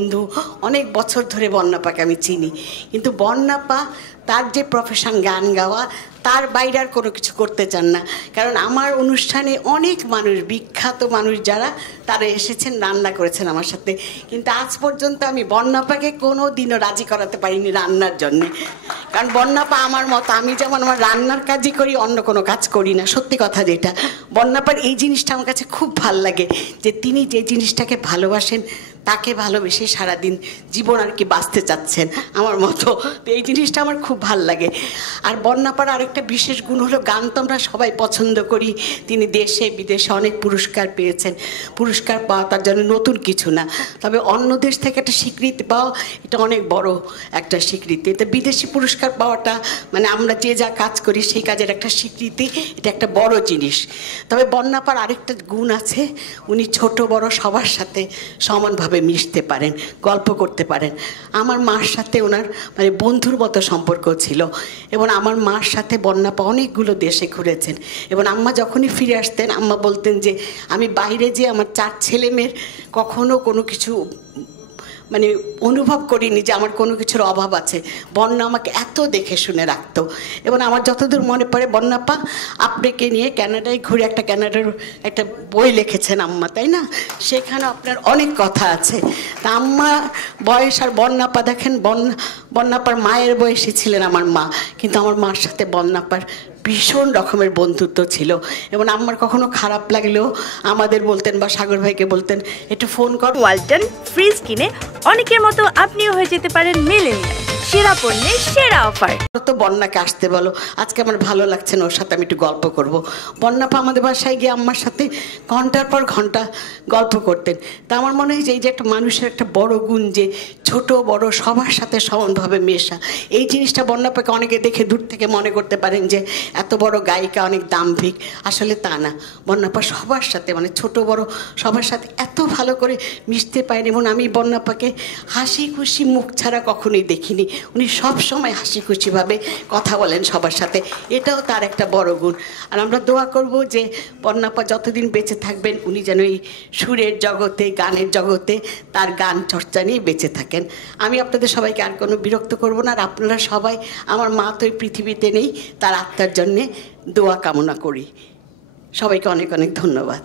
বন্ধু, অনেক বছর ধরে বন্যাপাকে আমি চিনি। কিন্তু বন্যাপা তার যে প্রফেশন গান গাওয়া, তার বাইরে আর কোনো কিছু করতে চান না। কারণ আমার অনুষ্ঠানে অনেক মানুষ, বিখ্যাত মানুষ যারা, তারা এসেছেন, রান্না করেছেন আমার সাথে। কিন্তু আজ পর্যন্ত আমি বন্যাপাকে কোনো দিনও রাজি করাতে পারিনি রান্নার জন্যে। কারণ বন্যাপা আমার মতো, আমি যেমন আমার রান্নার কাজই করি, অন্য কোনো কাজ করি না। সত্যি কথা যেটা, বন্যাপার এই জিনিসটা আমার কাছে খুব ভাল লাগে, যে তিনি যে জিনিসটাকে ভালোবাসেন তাকে ভালোবেসে সারাদিন জীবন আর কি বাঁচতে চাচ্ছেন আমার মতো। তো এই জিনিসটা আমার খুব ভাল লাগে। আর বন্যাপার আরেকটা বিশেষ গুণ হলো, গান তো আমরা সবাই পছন্দ করি। তিনি দেশে বিদেশে অনেক পুরস্কার পেয়েছেন। পুরস্কার পাওয়া তার জন্য নতুন কিছু না, তবে অন্য দেশ থেকে একটা স্বীকৃতি পাওয়া, এটা অনেক বড় একটা স্বীকৃতি। এটা বিদেশি পুরস্কার পাওয়াটা মানে আমরা যে যা কাজ করি সেই কাজের একটা স্বীকৃতি, এটা একটা বড় জিনিস। তবে বন্যাপার আরেকটা গুণ আছে, উনি ছোট বড় সবার সাথে সমানভাবে মিশতে পারেন, গল্প করতে পারেন। আমার মার সাথে ওনার মানে বন্ধুর মতো সম্পর্ক ছিল, এবং আমার মার সাথে বন্যাপা অনেকগুলো দেশে ঘুরেছেন। এবং আম্মা যখনই ফিরে আসতেন, আম্মা বলতেন যে আমি বাইরে যে আমার 4 ছেলে মেয়ের কখনো কোনো কিছু মানে অনুভব করিনি যে আমার কোনো কিছুর অভাব আছে। বন্যা আমাকে এত দেখে শুনে রাখতো। এবং আমার যতদূর মনে পড়ে, বন্যাপা আপনাকে নিয়ে ক্যানাডায় ঘুরে ক্যানাডার একটা বই লিখেছেন আম্মা, তাই না? সেখানে আপনার অনেক কথা আছে। তা আম্মা বয়স আর বন্যাপা দেখেন, বন্যাপার মায়ের বয়সী ছিলেন আমার মা, কিন্তু আমার মার সাথে বন্যাপার ভীষণ রকমের বন্ধুত্ব ছিল। এবং আমার কখনো খারাপ লাগলেও আমাদের বলতেন, বা সাগর ভাইকে বলতেন, একটু ফোন কর। ওয়ালটন ফ্রিজ কিনে অনেকের মতো আপনিও হয়ে যেতে পারেন মিলেনিয়াল। সেরা পণ্যের সেরা অফার। তো বন্যাকে আসতে বলো, আজকে আমার ভালো লাগছে না, ওর সাথে আমি একটু গল্প করব। বন্যাপা আমাদের বাসায় গিয়ে আম্মার সাথে ঘন্টার পর ঘন্টা গল্প করতেন। তা আমার মনে হয় যে এই যে একটা মানুষের একটা বড় গুণ, যে ছোট বড় সবার সাথে সমানভাবে মেশা, এই জিনিসটা বন্যাপাকে অনেকে দেখে দূর থেকে মনে করতে পারেন যে এত বড় গায়িকা, অনেক দাম্ভিক। আসলে তা না, বন্যাপা সবার সাথে মানে ছোট বড় সবার সাথে এত ভালো করে মিশতে পারেন। এবং আমি বন্যাপাকে হাসি খুশি মুখ ছাড়া কখনোই দেখিনি। উনি সব সময় হাসি খুশিভাবে কথা বলেন সবার সাথে, এটাও তার একটা বড় গুণ। আর আমরা দোয়া করব যে বন্যাপা যতদিন বেঁচে থাকবেন, উনি যেন এই সুরের জগতে, গানের জগতে তার গান চর্চা নিয়ে বেঁচে থাকেন। আমি আপনাদের সবাইকে আর কোনো বিরক্ত করব না। আর আপনারা সবাই, আমার মা তো এই পৃথিবীতে নেই, তার আত্মার জন্যে দোয়া কামনা করি। সবাইকে অনেক অনেক ধন্যবাদ।